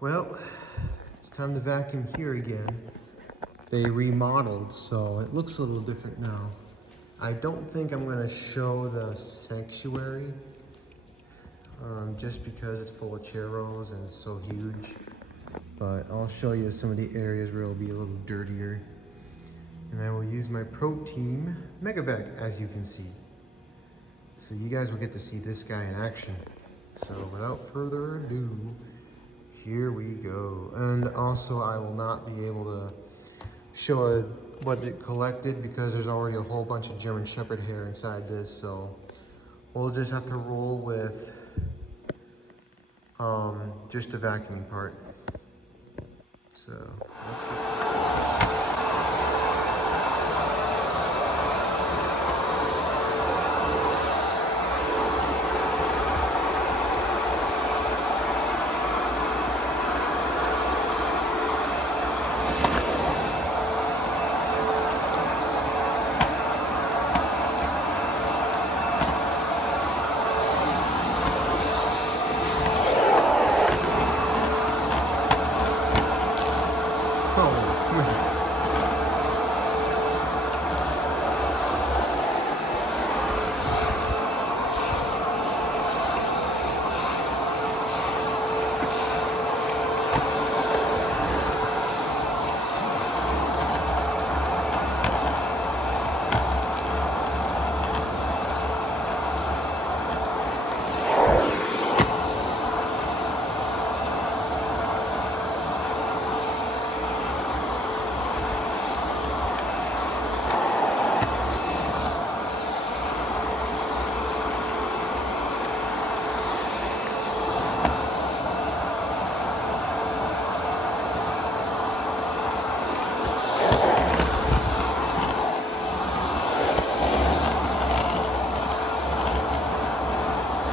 Well, it's time to vacuum here again. They remodeled, so it looks a little different now. I don't think I'm gonna show the sanctuary, just because it's full of chair rows and it's so huge. But I'll show you some of the areas where it'll be a little dirtier. And I will use my Proteam Megavac, as you can see. So you guys will get to see this guy in action. So without further ado, here we go. And also I will not be able to show what it collected because there's already a whole bunch of German Shepherd hair inside this. So we'll just have to roll with just the vacuuming part. So let's go.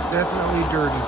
Definitely dirty.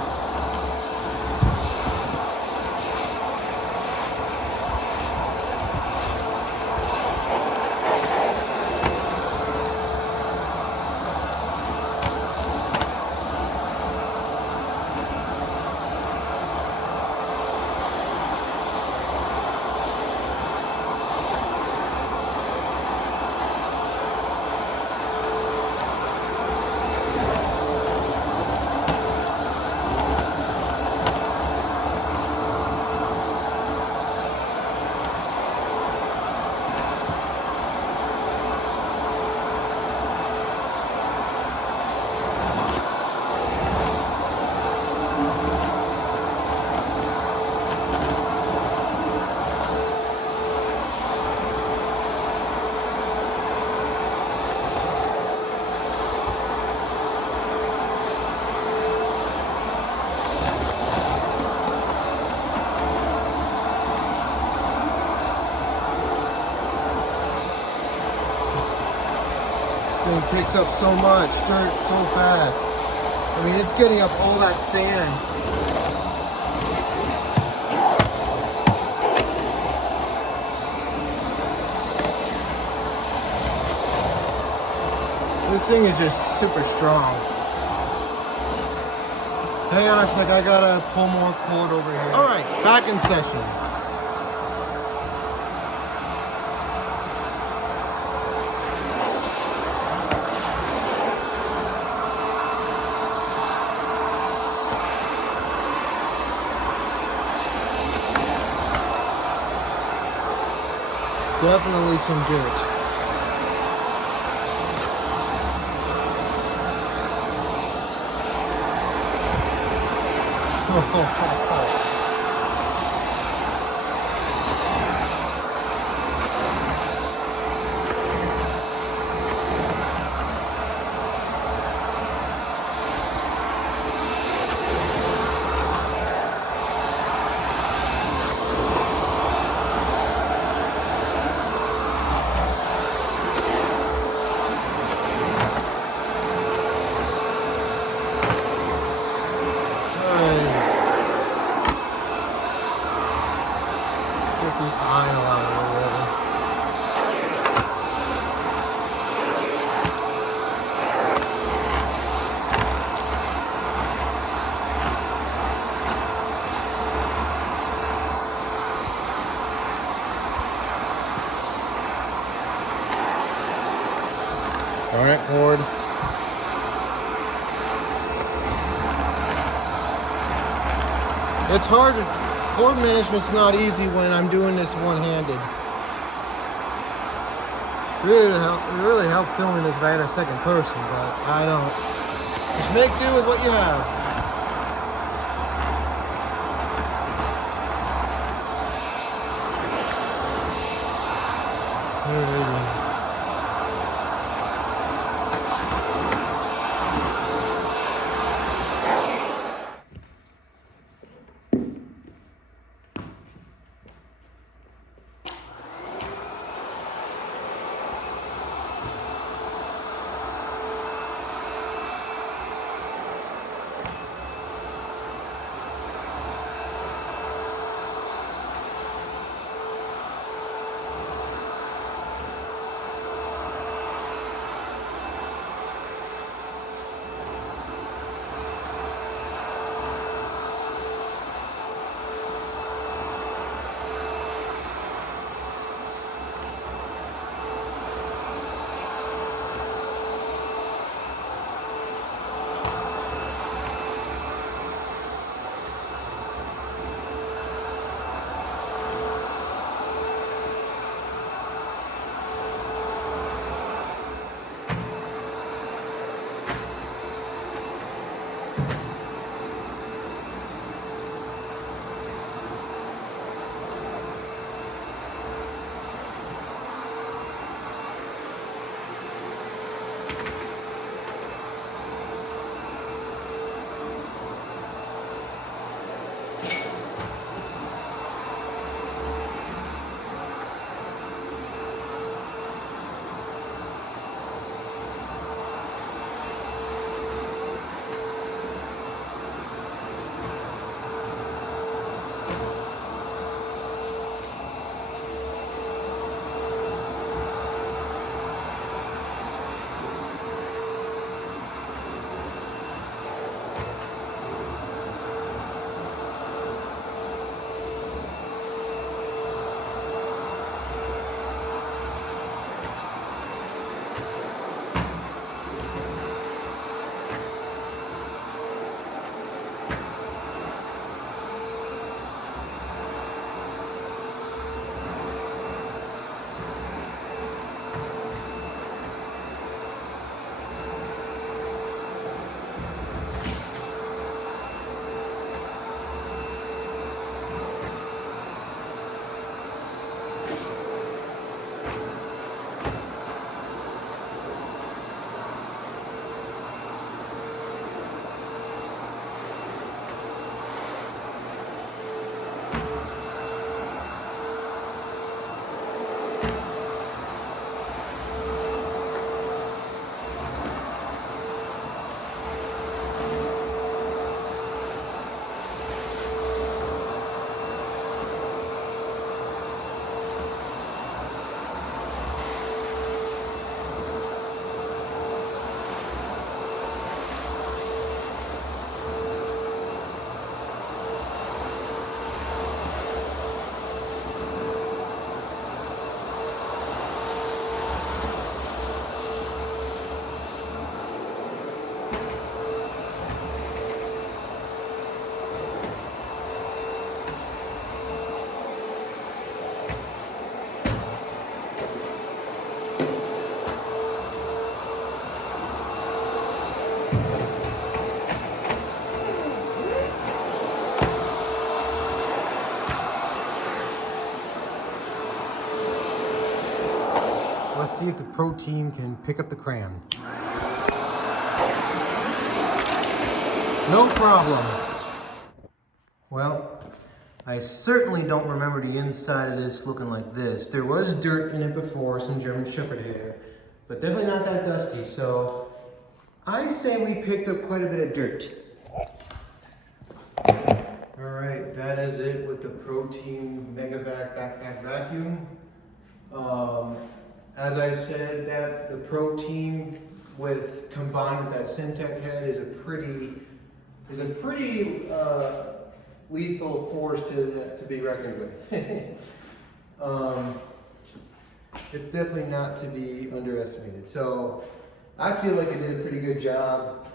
Thing picks up so much dirt so fast. I mean, it's getting up all that sand. This thing is just super strong. Hang on a sec, I gotta pull more cord over here. All right, back in session. Definitely some dirt. Darn it, cord. It's hard. Cord management's not easy when I'm doing this one-handed. It really helped filming this if I had a second person, but I don't. Just make do with what you have. Let's see if the Proteam can pick up the cram. No problem. Well, I certainly don't remember the inside of this looking like this. There was dirt in it before, some German Shepherd hair, but definitely not that dusty. So I say we picked up quite a bit of dirt. All right, that is it with the Proteam Megavac backpack vacuum. As I said, that the Proteam combined with that Syntec head is a pretty lethal force to be reckoned with. It's definitely not to be underestimated. So I feel like I did a pretty good job.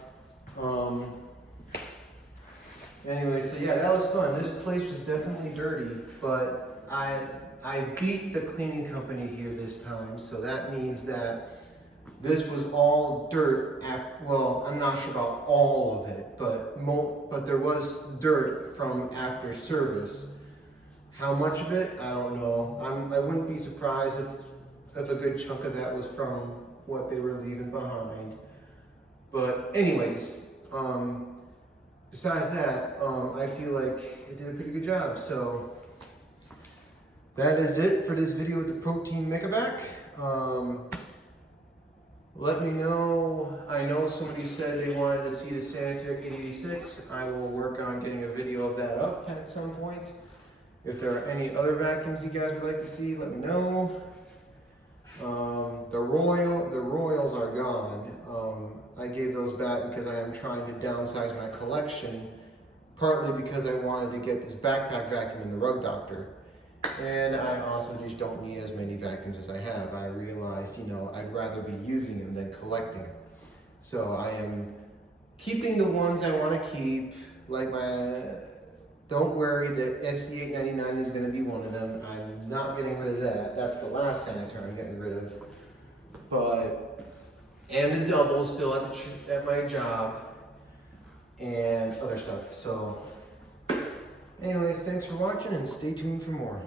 Anyway, so yeah, that was fun. This place was definitely dirty, but I beat the cleaning company here this time, so that means that this was all dirt. Well, I'm not sure about all of it, but there was dirt from after service. How much of it? I don't know. I wouldn't be surprised if a good chunk of that was from what they were leaving behind. But anyways, besides that, I feel like it did a pretty good job. So that is it for this video with the Proteam Megavac. Let me know. I know somebody said they wanted to see the Sanitary 886. I will work on getting a video of that up at some point. If there are any other vacuums you guys would like to see, let me know. The Royals are gone. I gave those back because I am trying to downsize my collection, partly because I wanted to get this backpack vacuum in the Rug Doctor. And I also just don't need as many vacuums as I have. I realized, you know, I'd rather be using them than collecting them. So I am keeping the ones I want to keep, like don't worry, the SC899 is going to be one of them. I'm not getting rid of that. That's the last sanitary I'm getting rid of. And the double still at my job and other stuff. So anyways, thanks for watching and stay tuned for more.